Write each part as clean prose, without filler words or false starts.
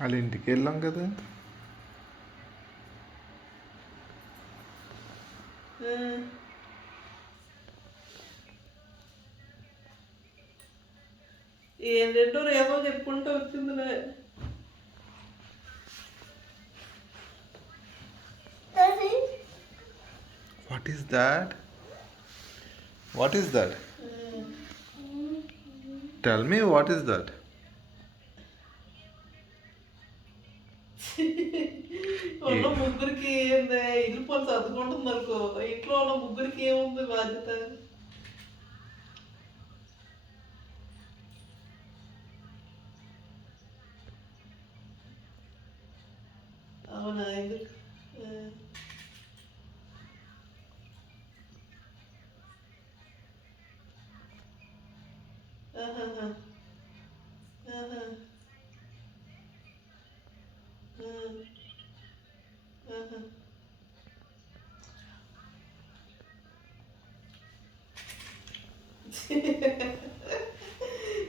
వాళ్ళ ఇంటికి వెళ్ళాం కదా. ఏం రెండో రేపో చెప్పుకుంటూ వచ్చిందిలే. What is that? What is that? Tell me, what is that? ఉన్న ముగ్గురికి ఇల్లు పని చదువుకుంటుంది అనుకో, ఇంట్లో ఉన్న ముగ్గురికి ఏముంది బాధ్యత? అవునా? ఎందుకు?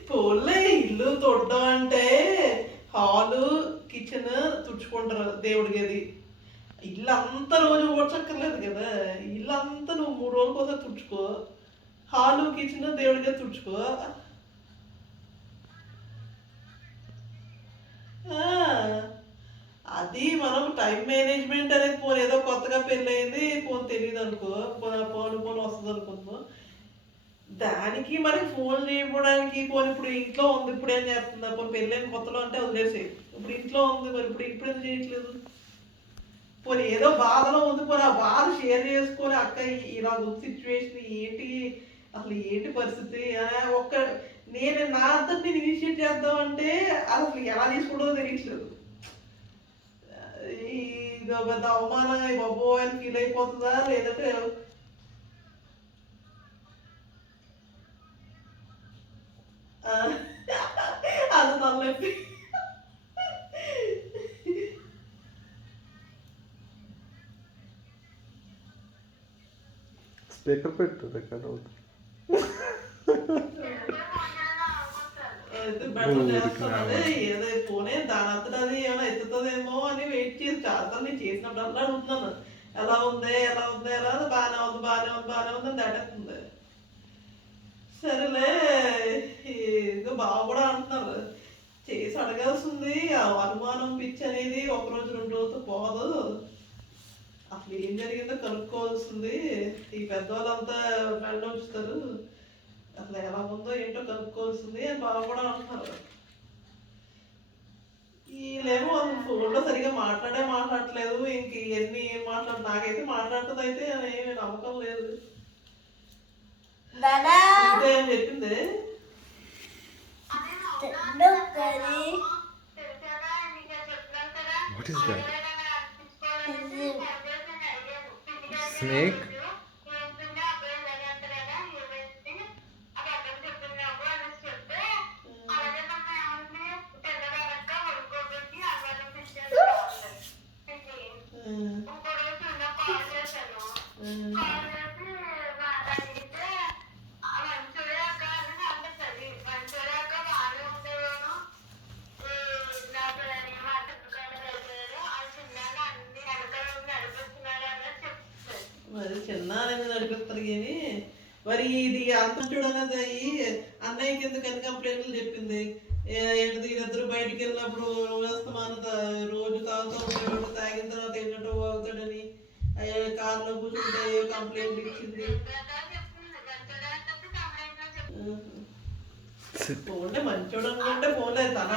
పోలే ఇల్లు తొడడం అంటే హాలు కిచెన్ తుడుచుకుంటారు, దేవుడి గది. ఇల్లు అంతా రోజు ఊడ్చక్కర్లేదు కదా. ఇల్లు అంతా నువ్వు 3 రోజుల కోసం తుడుచుకో, హాలు కిచెన్ దేవుడి గది తుడుచుకో. అది మనం టైం మేనేజ్మెంట్ అనేది పోనీ ఏదో కొత్తగా పెళ్ళయింది పోనీ తెలియదు అనుకో, పోను వస్తుంది అనుకుందాం. దానికి మరి ఫోన్ చేయడానికి పోనీ ఇప్పుడు ఇంట్లో ఉంది, ఇప్పుడు ఏం చేస్తుందా? పోనీ పెళ్ళైన కొత్తలో అంటే వదిలేసి, ఇప్పుడు ఇంట్లో ఉంది, మరి ఇప్పుడు ఎందుకు చేయట్లేదు? పోనీ ఏదో బాధలో ఉంది, పోనీ ఆ బాధ షేర్ చేసుకొని అక్క ఇలా ఉంది సిచ్యువేషన్ ఏంటి, అసలు ఏంటి పరిస్థితి ఒక్క నేను నా అంతా నేను ఇనిషియేట్ చేద్దామంటే అసలు ఎలా తీసుకుంటుందో తెలియట్లేదు. ఇది పెద్ద అవమానం బాబో అని ఫీల్ అయిపోతుందా, లేదంటే అది తలనొప్పి. స్పీకర్ పెట్టు, రికార్డ్ అవుతుంది. ఏదో పోనే దాని అంతటా అది ఏమైనా ఎత్తుతుందేమో అని వెయిట్ చేసి చాలా నేను చేసినప్పుడు అడుగుతున్నాను, ఎలా ఉంది ఎలా ఉంది ఎలా ఉంది, బాగానే ఉంది బాగానే ఉంది బాగానే ఉంది అని దాటేస్తుంది. సరేలే, ఇంకా బాగా కూడా అంటున్నారు, చేసి అడగాల్సింది. ఆ అనుమానం పిచ్చి అనేది 1 రోజు 2 రోజులతో పోదు. అసలు ఏం జరిగిందో కనుక్కోవాల్సింది. ఈ పెద్దవాళ్ళంతా మెడ ఉంచుతారు, అసలు ఎలా ఉందో ఏంటో కనుక్కోవాల్సింది అని బాగా కూడా అంటున్నారు. వీళ్ళేమో ఫోన్లో సరిగా మాట్లాడట్లేదు. ఇంక ఇవన్నీ ఏం నాకైతే మాట్లాడుతుంది అయితే ఏమి నమ్మకం లేదు. ఏం చెప్పింది? What is that? Snake? మరి చిన్న నడిపిస్తారు కానీ మరి ఇది అంత చూడనేది అయ్యి అన్నయ్యకి ఎందుకని కంప్లైంట్లు చెప్పింది. ఏంటిది వీళ్ళిద్దరు బయటికి వెళ్ళినప్పుడు వేస్తామాన రోజు తాగుతూ ఉండేవాడు, తాగిన తర్వాత ఏంటంటే అవుతాడని కార్లో కూర్చుంటే కంప్లైంట్ ఇచ్చింది. ఫోన్లే మంచోడు అనుకుంటే ఫోన్లే తన